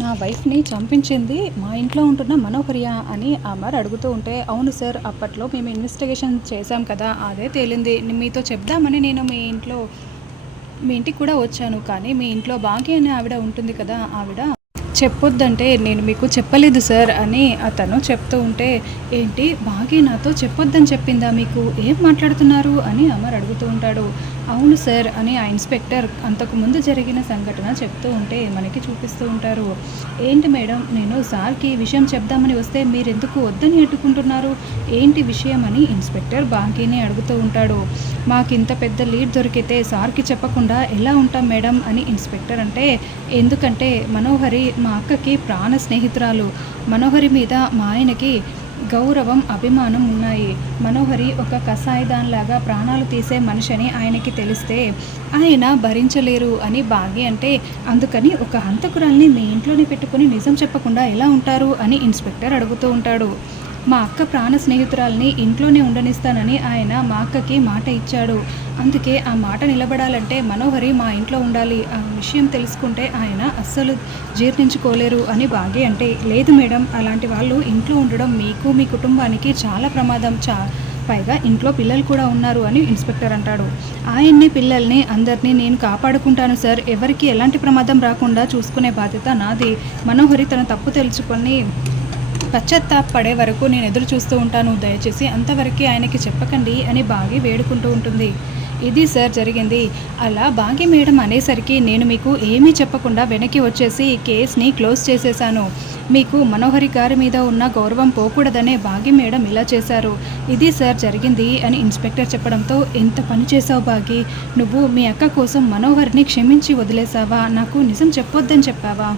నా వైఫ్‌ని చంపించింది మా ఇంట్లో ఉంటున్న మనోహర్య అని అమర్ అడుగుతూ ఉంటే, అవును సార్ అప్పట్లో మేము ఇన్వెస్టిగేషన్ చేశాం కదా! అదే తేలింది. మీతో చెప్దామని నేను మీ ఇంటికి కూడా వచ్చాను. కానీ మీ ఇంట్లో భాగ్య అనే ఆవిడ ఉంటుంది కదా! ఆవిడ చెప్పొద్దంటే నేను మీకు చెప్పలేదు సార్ అని అతను చెప్తూ ఉంటే, ఏంటి భాగ్య నాతో చెప్పొద్దని చెప్పిందా మీకు? ఏం మాట్లాడుతున్నారు? అని అమర్ అడుగుతూ ఉంటాడు. అవును సార్ అని ఆ ఇన్స్పెక్టర్ అంతకుముందు జరిగిన సంఘటన చెప్తూ ఉంటే మనకి చూపిస్తూ ఉంటారు. ఏంటి మేడం, నేను సార్‌కి ఈ విషయం చెప్దామని వస్తే మీరెందుకు వద్దని అడ్డుకుంటున్నారు? ఏంటి విషయం అని ఇన్స్పెక్టర్ భాగ్యని అడుగుతూ ఉంటాడు. మాకింత పెద్ద లీడ్ దొరికితే సార్‌కి చెప్పకుండా ఎలా ఉంటాం మేడం అని ఇన్స్పెక్టర్ అంటే, ఎందుకంటే మనోహరి మా అక్కకి ప్రాణ స్నేహితురాలు. మనోహరి మీద మా ఆయనకి గౌరవం, అభిమానం ఉన్నాయి. మనోహరి ఒక కసాయిదానిలాగా ప్రాణాలు తీసే మనిషని ఆయనకి తెలిస్తే ఆయన భరించలేరు అని భాగ్య అంటే, అందుకని ఒక హంతకురాల్ని మీ ఇంట్లోనే పెట్టుకొని నిజం చెప్పకుండా ఎలా ఉంటారు అని ఇన్స్పెక్టర్ అడుగుతూ ఉంటాడు. మా అక్క ప్రాణ స్నేహితురాల్ని ఇంట్లోనే ఉండనిస్తానని ఆయన మా అక్కకి మాట ఇచ్చాడు. అందుకే ఆ మాట నిలబడాలంటే మనోహరి మా ఇంట్లో ఉండాలి. ఆ విషయం తెలుసుకుంటే ఆయన అస్సలు జీర్ణించుకోలేరు అని భాగ్య అంటే, లేదు మేడం, అలాంటి వాళ్ళు ఇంట్లో ఉండడం మీకు మీ కుటుంబానికి చాలా ప్రమాదం. పైగా ఇంట్లో పిల్లలు కూడా ఉన్నారు అని ఇన్స్పెక్టర్ అంటాడు. ఆయన్ని, పిల్లల్ని, అందరినీ నేను కాపాడుకుంటాను సార్. ఎవరికి ఎలాంటి ప్రమాదం రాకుండా చూసుకునే బాధ్యత నాది. మనోహరి తన తప్పు తెలుసుకొని పశ్చాత్తాపపడే వరకు నేను ఎదురు చూస్తూ ఉంటాను. దయచేసి అంతవరకే ఆయనకి చెప్పకండి అని భాగ్య వేడుకుంటూ ఉంటుంది. ఇది సార్ జరిగింది. అలా భాగ్య మేడం అనేసరికి నేను మీకు ఏమీ చెప్పకుండా వెనక్కి వచ్చేసి కేస్‌ని క్లోజ్ చేసేశాను. మీకు మనోహరి గారి మీద ఉన్న గౌరవం పోకూడదనే భాగ్య మేడం ఇలా చేశారు. ఇది సార్ జరిగింది అని ఇన్స్పెక్టర్ చెప్పడంతో, ఎంత పని చేశావు భాగ్య, నువ్వు మీ అక్క కోసం మనోహరిని క్షమించి వదిలేసావా? నాకు నిజం చెప్పొద్దని చెప్పావా?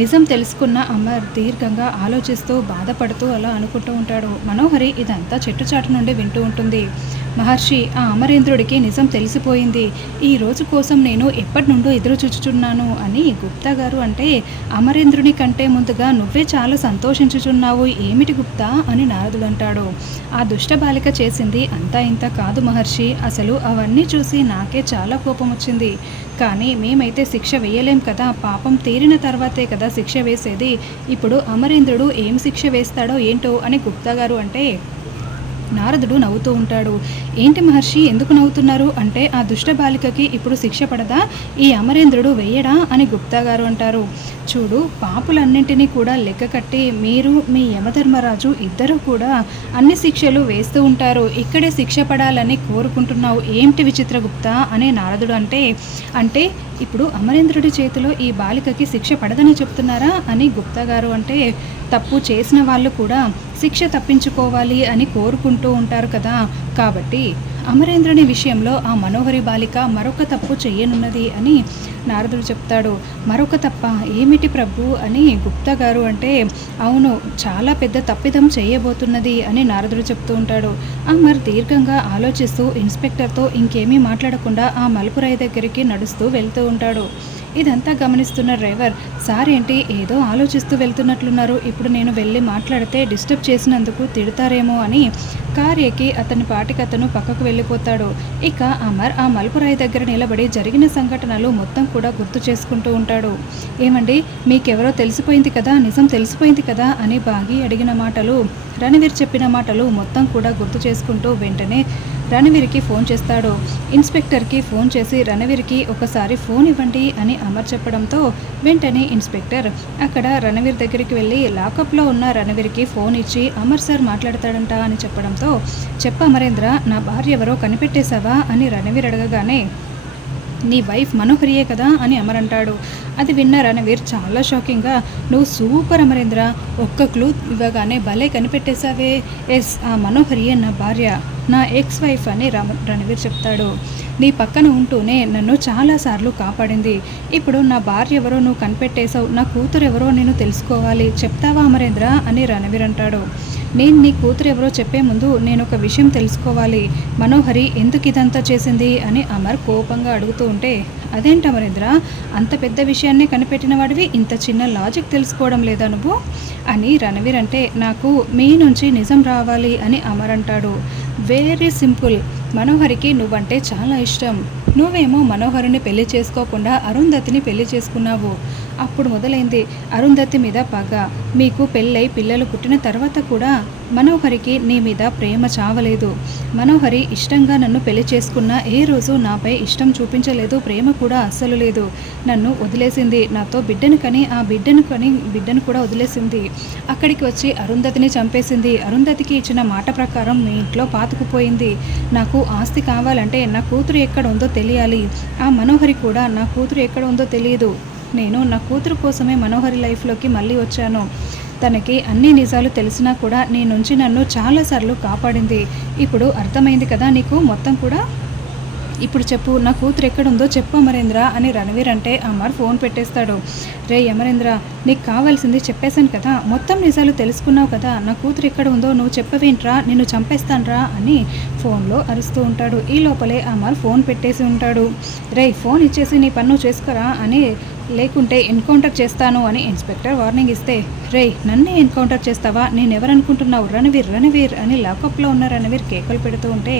నిజం తెలుసుకున్న అమర్ దీర్ఘంగా ఆలోచిస్తూ బాధపడుతూ అలా అనుకుంటూ ఉంటాడు. మనోహరి ఇదంతా చెట్టుచాటు నుండి వింటూ ఉంటుంది. మహర్షి, ఆ అమరేంద్రుడికి నిజం తెలిసిపోయింది. ఈ రోజు కోసం నేను ఎప్పటి నుండో ఎదురు చూచుచున్నాను అని గుప్తా గారు అంటే, అమరేంద్రుని కంటే ముందుగా నువ్వే చాలా సంతోషించుచున్నావు. ఏమిటి గుప్తా అని నారదుడు అంటాడు. ఆ దుష్ట బాలిక చేసింది అంతా ఇంత కాదు మహర్షి. అసలు అవన్నీ చూసి నాకే చాలా కోపం వచ్చింది. కానీ మేమైతే శిక్ష వేయలేం కదా. పాపం తీరిన తర్వాతే కదా శిక్ష వేసేది. ఇప్పుడు అమరేంద్రుడు ఏం శిక్ష వేస్తాడో ఏంటో అని గుప్తా గారు అంటే, నారదుడు నవ్వుతూ ఉంటాడు. ఏంటి మహర్షి, ఎందుకు నవ్వుతున్నారు అంటే, ఆ దుష్ట బాలికకి ఇప్పుడు శిక్ష పడదా? ఈ అమరేంద్రుడు వెయ్యడా అని గుప్తా గారు అంటారు. చూడు, పాపులన్నింటినీ కూడా లెక్క కట్టి మీరు మీ యమధర్మరాజు ఇద్దరూ కూడా అన్ని శిక్షలు వేస్తూ ఉంటారు. ఇక్కడే శిక్ష పడాలని కోరుకుంటున్నావు. ఏంటి విచిత్ర గుప్తా అని నారదుడు అంటే, అంటే ఇప్పుడు అమరేంద్రుడి చేతిలో ఈ బాలికకి శిక్ష పడదని చెప్తున్నారా అని గుప్తా గారు అంటే, తప్పు చేసిన వాళ్ళు కూడా శిక్ష తప్పించుకోవాలి అని కోరుకుంటూ ఉంటారు కదా. కాబట్టి అమరేంద్రుని విషయంలో ఆ మనోహరి బాలిక మరొక తప్పు చెయ్యనున్నది అని నారదుడు చెప్తాడు. మరొక తప్ప ఏమిటి ప్రభు అని గుప్తా గారు అంటే, అవును, చాలా పెద్ద తప్పిదం చేయబోతున్నది అని నారదుడు చెప్తూ ఉంటాడు. అమర్ దీర్ఘంగా ఆలోచిస్తూ ఇన్స్పెక్టర్తో ఇంకేమీ మాట్లాడకుండా ఆ మలుపురాయి దగ్గరికి నడుస్తూ వెళ్తూ ఉంటాడు. ఇదంతా గమనిస్తున్న డ్రైవర్, సార్ ఏంటి ఏదో ఆలోచిస్తూ వెళ్తున్నట్లున్నారు, ఇప్పుడు నేను వెళ్ళి మాట్లాడితే డిస్టర్బ్ చేసినందుకు తిడతారేమో అని కార్ ఎక్కి అతని పాటికి అతను పక్కకు వెళ్ళిపోతాడు. ఇక అమర్ ఆ మలుపురాయి దగ్గర నిలబడి జరిగిన సంఘటనలు మొత్తం కూడా గుర్తు చేసుకుంటూ ఉంటాడు. ఏమండి, మీకెవరో తెలిసిపోయింది కదా, నిజం తెలిసిపోయింది కదా అని బాగి అడిగిన మాటలు, రణవీర్ చెప్పిన మాటలు మొత్తం కూడా గుర్తు చేసుకుంటూ వెంటనే రణవీర్కి ఫోన్ చేస్తాడు. ఇన్స్పెక్టర్కి ఫోన్ చేసి రణవీర్కి ఒకసారి ఫోన్ ఇవ్వండి అని అమర్ చెప్పడంతో వెంటనే ఇన్స్పెక్టర్ అక్కడ రణవీర్ దగ్గరికి వెళ్ళి లాకప్లో ఉన్న రణవీర్కి ఫోన్ ఇచ్చి, అమర్ సార్ మాట్లాడతాడంట అని చెప్పడంతో, చెప్ప అమరేంద్ర, నా భార్య ఎవరో కనిపెట్టేశావా అని రణవీర్ అడగగానే, నీ వైఫ్ మనోహరియే కదా అని అమర్ అంటాడు. అది విన్న రణవీర్ చాలా షాకింగ్గా, నువ్వు సూపర్ అమరేంద్ర, ఒక్క క్లూ ఇవ్వగానే భలే కనిపెట్టేశావే. ఎస్, ఆ మనోహరియే నా భార్య, నా ఎక్స్ వైఫ్ అని రణవీర్ చెప్తాడు. నీ పక్కన ఉంటూనే నన్ను చాలాసార్లు కాపాడింది. ఇప్పుడు నా భార్య ఎవరో నువ్వు కనిపెట్టేశావు, నా కూతురు ఎవరో నేను తెలుసుకోవాలి, చెప్తావా అమరేంద్ర అని రణవీర్ అంటాడు. నేను నీ కూతురు ఎవరో చెప్పే ముందు నేను ఒక విషయం తెలుసుకోవాలి. మనోహరి ఎందుకు ఇదంతా చేసింది అని అమర్ కోపంగా అడుగుతూ ఉంటే, అదేంటి అమరేంద్ర, అంత పెద్ద విషయాన్ని కనిపెట్టిన వాడివి ఇంత చిన్న లాజిక్ తెలుసుకోవడం లేదా నువ్వు అని రణవీర్ అంటే, నాకు మీ నుంచి నిజం రావాలి అని అమర్ అంటాడు. వెరీ సింపుల్, మనోహరికి నువ్వంటే చాలా ఇష్టం. నువ్వేమో మనోహరిని పెళ్లి చేసుకోకుండా అరుంధతిని పెళ్లి చేసుకున్నావు. అప్పుడు మొదలైంది అరుంధతి మీద పగ. మీకు పెళ్ళై పిల్లలు పుట్టిన తర్వాత కూడా మనోహరికి నీ మీద ప్రేమ చావలేదు. మనోహరి ఇష్టంగా నన్ను పెళ్లి చేసుకున్న ఏ రోజు నాపై ఇష్టం చూపించలేదు, ప్రేమ కూడా అస్సలు లేదు. నన్ను వదిలేసింది. నాతో ఆ బిడ్డను కూడా వదిలేసింది. అక్కడికి వచ్చి అరుంధతిని చంపేసింది. అరుంధతికి ఇచ్చిన మాట ప్రకారం మీ ఇంట్లో పాతుకుపోయింది. నాకు ఆస్తి కావాలంటే నా కూతురు ఎక్కడ ఉందో తెలియాలి. ఆ మనోహరి కూడా నా కూతురు ఎక్కడ ఉందో తెలియదు. నేను నా కూతురు కోసమే మనోహరి లైఫ్లోకి మళ్ళీ వచ్చాను. తనకి అన్ని నిజాలు తెలిసినా కూడా నీ నుంచి నన్ను చాలాసార్లు కాపాడింది. ఇప్పుడు అర్థమైంది కదా నీకు మొత్తం కూడా. ఇప్పుడు చెప్పు, నా కూతురు ఎక్కడుందో చెప్పు అమరేంద్ర అని రణవీర్ అంటే అమర్ ఫోన్ పెట్టేస్తాడు. రే అమరేంద్ర, నీకు కావాల్సింది చెప్పేశాను కదా, మొత్తం నిజాలు తెలుసుకున్నావు కదా, నా కూతురు ఎక్కడ ఉందో నువ్వు చెప్పవేంట్రా, నిన్ను చంపేస్తాన్రా అని ఫోన్లో అరుస్తూ ఉంటాడు. ఈ లోపలే అమర్ ఫోన్ పెట్టేసి ఉంటాడు. రే ఫోన్ ఇచ్చేసి నీ పన్ను చేసుకురా అని, లేకుంటే ఎన్కౌంటర్ చేస్తాను అని ఇన్స్పెక్టర్ వార్నింగ్ ఇస్తే, రే నన్నే ఎన్కౌంటర్ చేస్తావా, నేనెవరనుకుంటున్నావు, రణవీర్ అని లాకప్లో ఉన్న రణవీర్ కేకలు పెడుతూ ఉంటే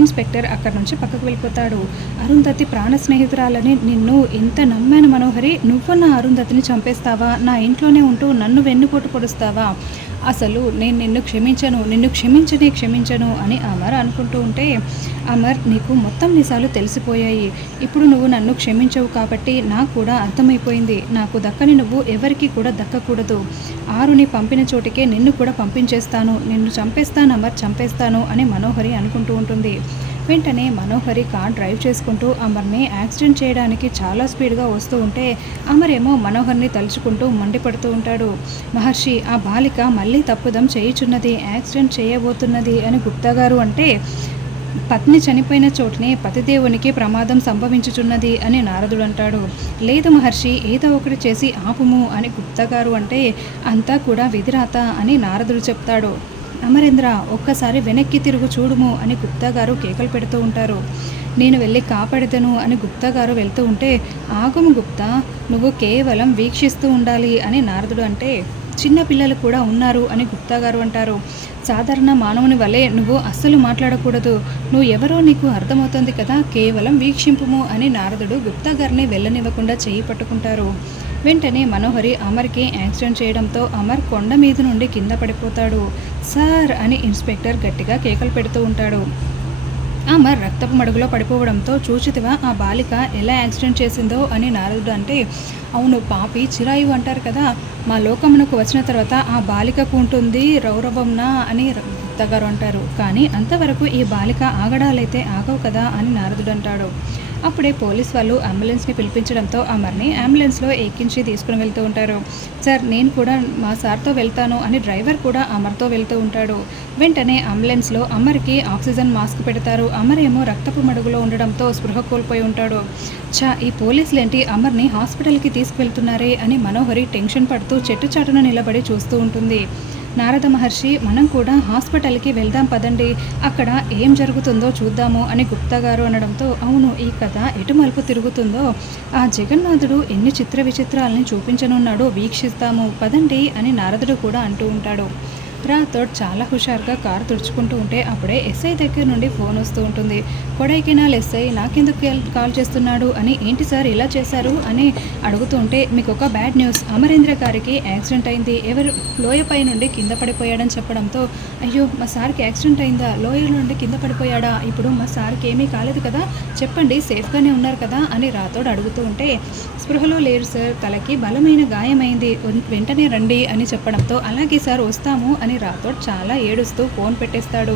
ఇన్స్పెక్టర్ అక్కడి నుంచి పక్కకు వెళ్ళిపోతాడు. అరుంధతి ప్రాణ స్నేహితురాలని నిన్ను ఎంత నమ్మాను మనోహరి, నువ్వు నా అరుంధతిని చంపేస్తావా, నా ఇంట్లోనే ఉంటూ నన్ను వెన్నుపోటు పొడుస్తావా, అసలు నేను నిన్ను క్షమించను అని అమర్ అనుకుంటూ ఉంటే, అమర్ నీకు మొత్తం నిజాలు తెలిసిపోయాయి. ఇప్పుడు నువ్వు నన్ను క్షమించవు కాబట్టి నాకు కూడా అర్థమైపోయింది. నాకు దక్కని నువ్వు ఎవరికి కూడా దక్కకూడదు. ఆరుని పంపిన చోటికే నిన్ను కూడా పంపించేస్తాను, నిన్ను చంపేస్తాను అమర్, చంపేస్తాను అని మనోహరి అనుకుంటూ ఉంటుంది. వెంటనే మనోహరి కార్ డ్రైవ్ చేసుకుంటూ అమర్ని యాక్సిడెంట్ చేయడానికి చాలా స్పీడ్గా వస్తూ ఉంటే అమర్ ఏమో మనోహర్ని తలుచుకుంటూ మండిపడుతూ ఉంటాడు. మహర్షి, ఆ బాలిక మళ్ళీ తప్పుదం చేయుచున్నది, యాక్సిడెంట్ చేయబోతున్నది అని గుప్తా గారు అంటే, పత్ని చనిపోయిన చోటనే పతిదేవునికి ప్రమాదం సంభవించుచున్నది అని నారదుడు అంటాడు. లేదు మహర్షి, ఏదో ఒకటి చేసి ఆపుము అని గుప్తా గారు అంటే, అంతా కూడా విధిరాత అని నారదుడు చెప్తాడు. అమరేంద్ర, ఒక్కసారి వెనక్కి తిరుగు చూడుము అని గుప్తా గారు కేకలు పెడుతూ ఉంటారు. నేను వెళ్ళి కాపాడదను అని గుప్తా గారు వెళ్తూ ఉంటే, ఆగుము గుప్తా, నువ్వు కేవలం వీక్షిస్తూ ఉండాలి అని నారదుడు అంటే, చిన్న పిల్లలు కూడా ఉన్నారు అని గుప్తా గారు అంటారు. సాధారణ మానవుని వలె నువ్వు అస్సలు మాట్లాడకూడదు, నువ్వు ఎవరో నీకు అర్థమవుతుంది కదా, కేవలం వీక్షింపుము అని నారదుడు గుప్తా గారిని వెళ్ళనివ్వకుండా చేయి పట్టుకుంటారు. వెంటనే మనోహరి అమర్కి యాక్సిడెంట్ చేయడంతో అమర్ కొండ మీద నుండి కింద పడిపోతాడు. సార్ అని ఇన్స్పెక్టర్ గట్టిగా కేకలు పెడుతూ ఉంటాడు. అమర్ రక్తపు మడుగులో పడిపోవడంతో, చూచితివా ఆ బాలిక ఎలా యాక్సిడెంట్ చేసిందో అని నారదుడు అంటే, అవును పాపి చిరాయువు అంటారు కదా, మా లోకమునకు వచ్చిన తర్వాత ఆ బాలికకు ఉంటుంది రౌరవంనా అని గుప్తా గారు అంటారు. కానీ అంతవరకు ఈ బాలిక ఆగడాలైతే ఆగవు కదా అని నారదుడు అంటాడు. అప్పుడే పోలీస్ వాళ్ళు అంబులెన్స్ని పిలిపించడంతో అమర్ని అంబులెన్స్లో ఎక్కించి తీసుకుని వెళ్తూ ఉంటారు. సార్ నేను కూడా మా సార్తో వెళ్తాను అని డ్రైవర్ కూడా అమర్తో వెళ్తూ ఉంటాడు. వెంటనే అంబులెన్స్లో అమర్కి ఆక్సిజన్ మాస్క్ పెడతారు. అమర్ ఏమో రక్తపు మడుగులో ఉండడంతో స్పృహ కోల్పోయి ఉంటాడు. ఈ పోలీసులేంటి అమర్ని హాస్పిటల్కి తీసుకువెళ్తున్నారే అని మనోహరి టెన్షన్ పడుతూ చెట్టు చాటున నిలబడి చూస్తూ ఉంటుంది. నారద మహర్షి, మనం కూడా హాస్పిటల్కి వెళ్దాం పదండి, అక్కడ ఏం జరుగుతుందో చూద్దాము అని గుప్తా గారు అనడంతో, అవును ఈ కథ ఎటు మలుపు తిరుగుతుందో ఆ జగన్నాథుడు ఎన్ని చిత్ర విచిత్రాలని చూపించనున్నాడో వీక్షిస్తాము పదండి అని నారదుడు కూడా అంటూ ఉంటాడు. రాథోడ్ చాలా హుషారుగా కారు తుడుచుకుంటూ ఉంటే అప్పుడే ఎస్ఐ దగ్గర నుండి ఫోన్ వస్తూ ఉంటుంది. కొడైకెనాల్ ఎస్ఐ నాకెందుకు కాల్ చేస్తున్నాడు అని, ఏంటి సార్ ఇలా చేశారు అని అడుగుతూ ఉంటే, మీకు ఒక బ్యాడ్ న్యూస్, అమరేంద్ర గారికి యాక్సిడెంట్ అయింది, ఎవరు లోయపై నుండి కింద పడిపోయాడని చెప్పడంతో, అయ్యో మా సార్కి యాక్సిడెంట్ అయిందా, లోయ నుండి కింద పడిపోయాడా, ఇప్పుడు మా సార్కి ఏమీ కాలేదు కదా, చెప్పండి సేఫ్గానే ఉన్నారు కదా అని రాథోడ్ అడుగుతూ ఉంటే, స్పృహలో లేరు సార్, తలకి బలమైన గాయమైంది, వెంటనే రండి అని చెప్పడంతో, అలాగే సార్ వస్తాము అని రాథోడ్ చాలా ఏడుస్తూ ఫోన్ పెట్టేస్తాడు.